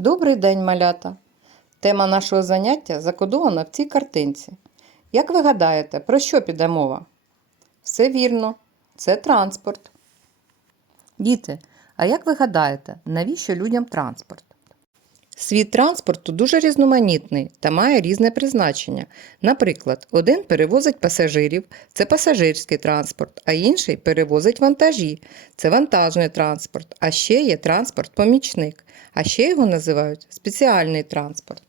Добрий день, малята! Тема нашого заняття закодована в цій картинці. Як ви гадаєте, про що піде мова? Все вірно, це транспорт. Діти, а як ви гадаєте, навіщо людям транспорт? Світ транспорту дуже різноманітний та має різне призначення. Наприклад, один перевозить пасажирів це пасажирський транспорт, а інший перевозить вантажі це вантажний транспорт, а ще є транспорт-помічник, а ще його називають спеціальний транспорт.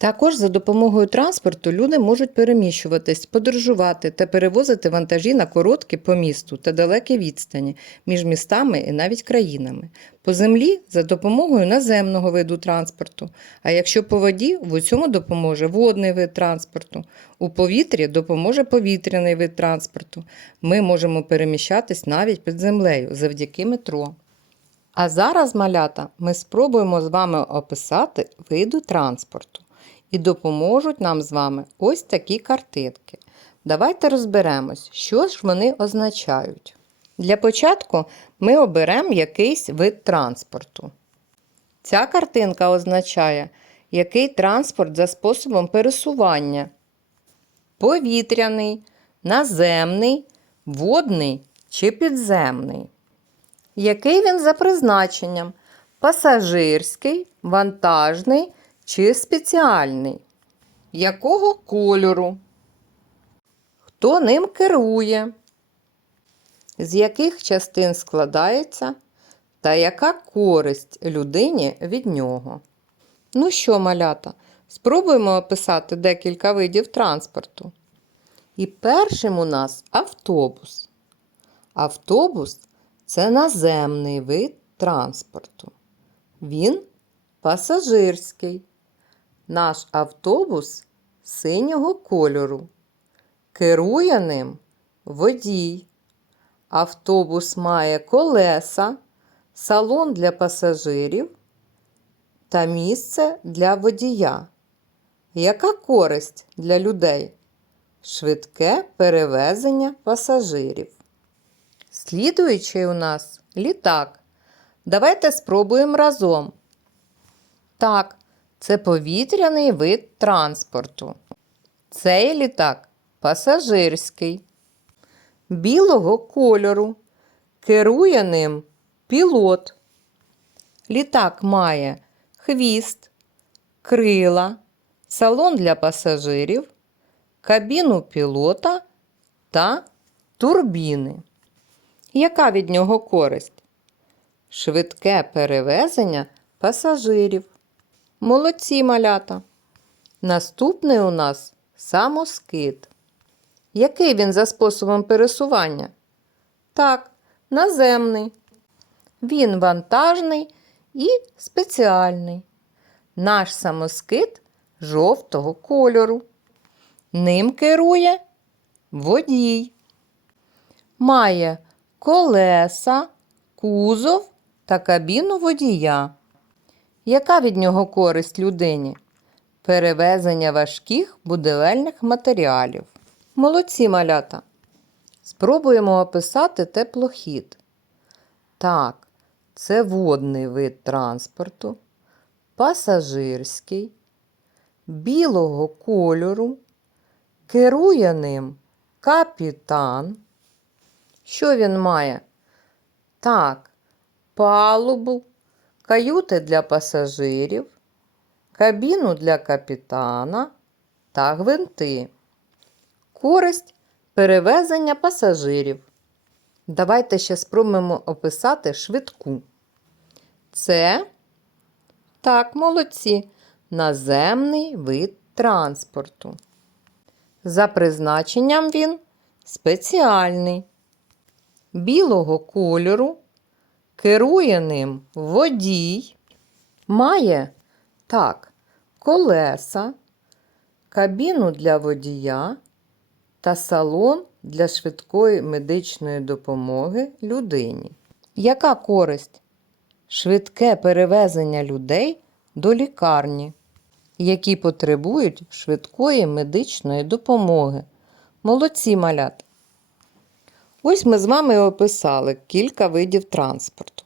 Також за допомогою транспорту люди можуть переміщуватись, подорожувати та перевозити вантажі на короткі по місту та далекі відстані між містами і навіть країнами. По землі за допомогою наземного виду транспорту, а якщо по воді, в цьому допоможе водний вид транспорту. У повітрі допоможе повітряний вид транспорту. Ми можемо переміщатись навіть під землею завдяки метро. А зараз, малята, ми спробуємо з вами описати види транспорту. І допоможуть нам з вами ось такі картинки. Давайте розберемось, що ж вони означають. Для початку ми оберемо якийсь вид транспорту. Ця картинка означає, який транспорт за способом пересування: повітряний, наземний, водний чи підземний. Який він за призначенням? Пасажирський, вантажний чи спеціальний? Якого кольору? Хто ним керує? З яких частин складається? Та яка користь людині від нього? Ну що, малята, спробуємо описати декілька видів транспорту. І першим у нас автобус. Автобус це наземний вид транспорту. Він пасажирський. Наш автобус синього кольору. Керує ним водій. Автобус має колеса, салон для пасажирів та місце для водія. Яка користь для людей? Швидке перевезення пасажирів. Слідуючий у нас літак. Давайте спробуємо разом. Так, це повітряний вид транспорту. Цей літак пасажирський. Білого кольору. Керує ним пілот. Літак має хвіст, крила, салон для пасажирів, кабіну пілота та турбіни. Яка від нього користь? Швидке перевезення пасажирів. Молодці малята. Наступний у нас самоскид. Який він за способом пересування? Так, наземний. Він вантажний і спеціальний. Наш самоскид жовтого кольору. Ним керує водій. Має колеса, кузов та кабіну водія. Яка від нього користь людині? Перевезення важких будівельних матеріалів. Молодці малята. Спробуємо описати теплохід. Так, це водний вид транспорту, пасажирський, білого кольору, керує ним капітан. Що він має? Так, палубу, каюти для пасажирів, кабіну для капітана та гвинти. Користь перевезення пасажирів. Давайте ще спробуємо описати швидку. Це, так, молодці, наземний вид транспорту. За призначенням він спеціальний. Білого кольору, керує ним водій, має так, колеса, кабіну для водія та салон для швидкої медичної допомоги людині. Яка користь? Швидке перевезення людей до лікарні, які потребують швидкої медичної допомоги. Молодці малят! Ось ми з вами описали кілька видів транспорту.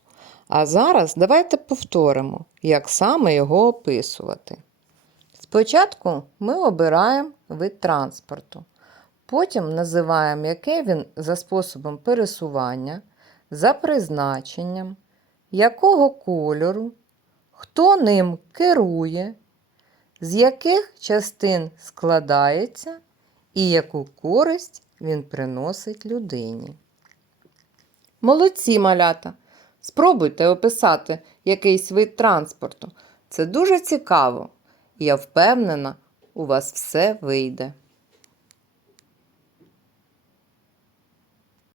А зараз давайте повторимо, як саме його описувати. Спочатку ми обираємо вид транспорту, потім називаємо, який він за способом пересування, за призначенням, якого кольору, хто ним керує, з яких частин складається і яку користь він приносить людині. Молодці малята! Спробуйте описати якийсь вид транспорту. Це дуже цікаво. Я впевнена, у вас все вийде.